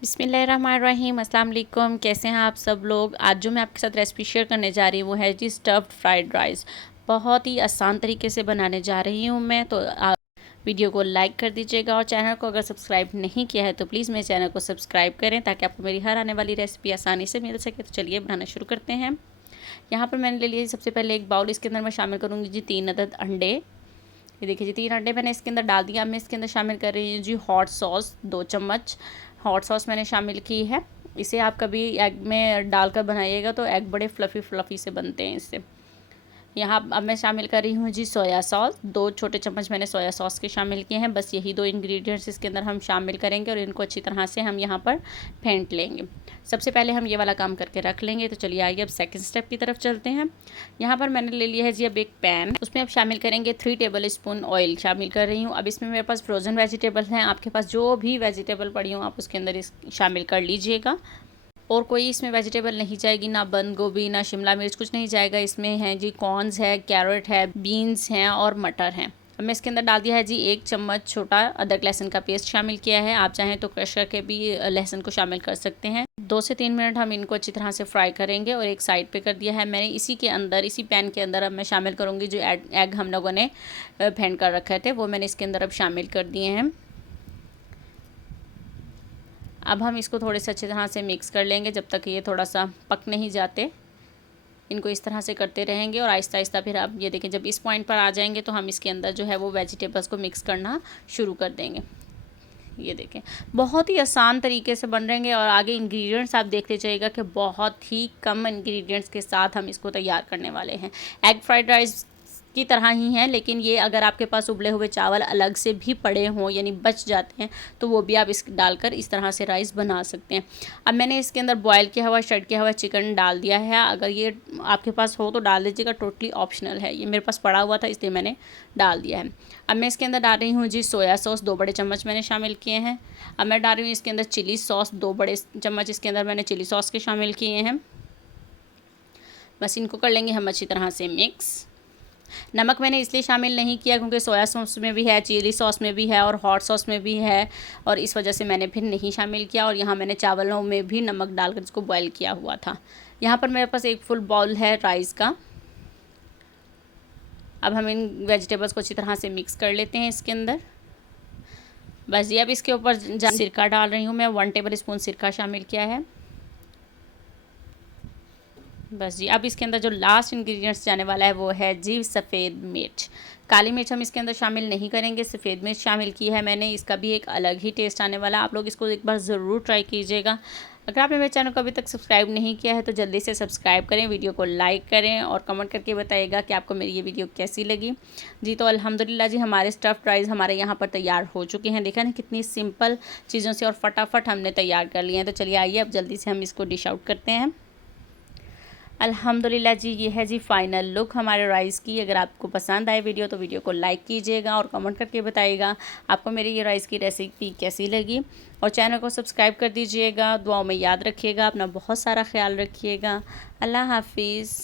बिस्मिल्लाहिर्रहमानिर्रहीम, अस्सलाम वालेकुम। कैसे हैं आप सब लोग। आज जो मैं आपके साथ रेसिपी शेयर करने जा रही हूँ वो है जी स्टफ्ड फ्राइड राइस। बहुत ही आसान तरीके से बनाने जा रही हूँ मैं। तो आप वीडियो को लाइक कर दीजिएगा और चैनल को अगर सब्सक्राइब नहीं किया है तो प्लीज़ मेरे चैनल को सब्सक्राइब करें ताकि आपको मेरी हर आने वाली रेसिपी आसानी से मिल सके। तो चलिए बनाना शुरू करते हैं। यहाँ पर मैंने ले लिया सबसे पहले एक बाउल। इसके अंदर मैं शामिल करूँगी जी 3 अदद अंडे। ये देखिए जी 3 अंडे मैंने इसके अंदर डाल दिया। मैं इसके अंदर शामिल कर रही हूँ जी हॉट सॉस। 2 चम्मच हॉट सॉस मैंने शामिल की है। इसे आप कभी एग में डालकर बनाइएगा तो एग बड़े फ्लफ़ी से बनते हैं इससे। यहाँ अब मैं शामिल कर रही हूँ जी सोया सॉस। 2 छोटे चम्मच मैंने सोया सॉस के शामिल किए हैं। बस यही 2 इंग्रेडिएंट्स इसके अंदर हम शामिल करेंगे और इनको अच्छी तरह से हम यहाँ पर फेंट लेंगे। सबसे पहले हम ये वाला काम करके रख लेंगे। तो चलिए आइए अब सेकंड स्टेप की तरफ चलते हैं। यहाँ पर मैंने ले लिया है जी अब एक पैन। उसमें अब शामिल करेंगे 3 टेबल स्पून ऑयल शामिल कर रही हूँ। अब इसमें मेरे पास फ्रोज़न वेजिटेबल हैं। आपके पास जो भी वेजिटेबल पड़ी हो आप उसके अंदर इस शामिल कर लीजिएगा। और कोई इसमें वेजिटेबल नहीं जाएगी, ना बंद गोभी ना शिमला मिर्च, कुछ नहीं जाएगा। इसमें है जी कॉर्न्स है, कैरेट है, बीन्स हैं और मटर हैं। अब मैं इसके अंदर डाल दिया है जी 1 चम्मच छोटा अदरक लहसुन का पेस्ट शामिल किया है। आप चाहें तो क्रश करके भी लहसुन को शामिल कर सकते हैं। 2 से 3 मिनट हम इनको अच्छी तरह से फ्राई करेंगे और एक साइड पे कर दिया है मैंने। इसी के अंदर इसी पैन के अंदर अब मैं शामिल करूँगी जो एग हम लोगों ने फेंट कर रखे थे वो मैंने इसके अंदर अब शामिल कर दिए हैं। अब हम इसको थोड़े से अच्छी तरह से मिक्स कर लेंगे जब तक ये थोड़ा सा पक नहीं जाते। इनको इस तरह से करते रहेंगे और आहिस्ता आहिस्ता फिर आप ये देखें जब इस पॉइंट पर आ जाएंगे तो हम इसके अंदर जो है वो वेजिटेबल्स को मिक्स करना शुरू कर देंगे। ये देखें बहुत ही आसान तरीके से बन रहेंगे और आगे इंग्रेडिएंट्स आप देखते जाइएगा कि बहुत ही कम इंग्रेडिएंट्स के साथ हम इसको तैयार करने वाले हैं। एग फ्राइड राइस की तरह ही है, लेकिन ये अगर आपके पास उबले हुए चावल अलग से भी पड़े हों यानी बच जाते हैं तो वो भी आप इस डालकर इस तरह से राइस बना सकते हैं। अब मैंने इसके अंदर बॉयल किया हुआ शर्ट किया हुआ चिकन डाल दिया है। अगर ये आपके पास हो तो डाल दीजिएगा, टोटली ऑप्शनल है। ये मेरे पास पड़ा हुआ था इसलिए मैंने डाल दिया है। अब मैं इसके अंदर डाल रही हूँ जी सोया सॉस। 2 बड़े चम्मच मैंने शामिल किए हैं। अब मैं डाल रही हूँ इसके अंदर चिली सॉस। 2 बड़े चम्मच इसके अंदर मैंने चिली सॉस के शामिल किए हैं। बस इनको कर लेंगे हम अच्छी तरह से मिक्स। नमक मैंने इसलिए शामिल नहीं किया क्योंकि सोया सॉस में भी है, चिली सॉस में भी है और हॉट सॉस में भी है और इस वजह से मैंने फिर नहीं शामिल किया। और यहाँ मैंने चावलों में भी नमक डालकर इसको बॉयल किया हुआ था। यहाँ पर मेरे पास एक फुल बाउल है राइस का। अब हम इन वेजिटेबल्स को अच्छी तरह से मिक्स कर लेते हैं इसके अंदर। बस ये अब इसके ऊपर सिरका डाल रही हूँ मैं। 1 टेबल स्पून सिरका शामिल किया है। बस जी अब इसके अंदर जो लास्ट इंग्रेडिएंट्स जाने वाला है वो है जी सफ़ेद मिर्च। काली मिर्च हम इसके अंदर शामिल नहीं करेंगे, सफ़ेद मिर्च शामिल की है मैंने। इसका भी एक अलग ही टेस्ट आने वाला है। आप लोग इसको एक बार ज़रूर ट्राई कीजिएगा। अगर आपने मेरे चैनल को अभी तक सब्सक्राइब नहीं किया है तो जल्दी से सब्सक्राइब करें, वीडियो को लाइक करें और कमेंट करके बताइएगा कि आपको मेरी ये वीडियो कैसी लगी। जी तो अल्हम्दुलिल्लाह जी हमारे स्टफ्ड राइस हमारे यहाँ पर तैयार हो चुके हैं। देखा ना कितनी सिंपल चीज़ों से और फटाफट हमने तैयार कर लिए हैं। तो चलिए आइए अब जल्दी से हम इसको डिश आउट करते हैं। अल्हम्दुलिल्लाह जी ये है जी फाइनल लुक हमारे राइस की। अगर आपको पसंद आए वीडियो तो वीडियो को लाइक कीजिएगा और कमेंट करके बताइएगा आपको मेरी ये राइस की रेसिपी कैसी लगी। और चैनल को सब्सक्राइब कर दीजिएगा। दुआओं में याद रखिएगा। अपना बहुत सारा ख्याल रखिएगा। अल्लाह हाफिज़।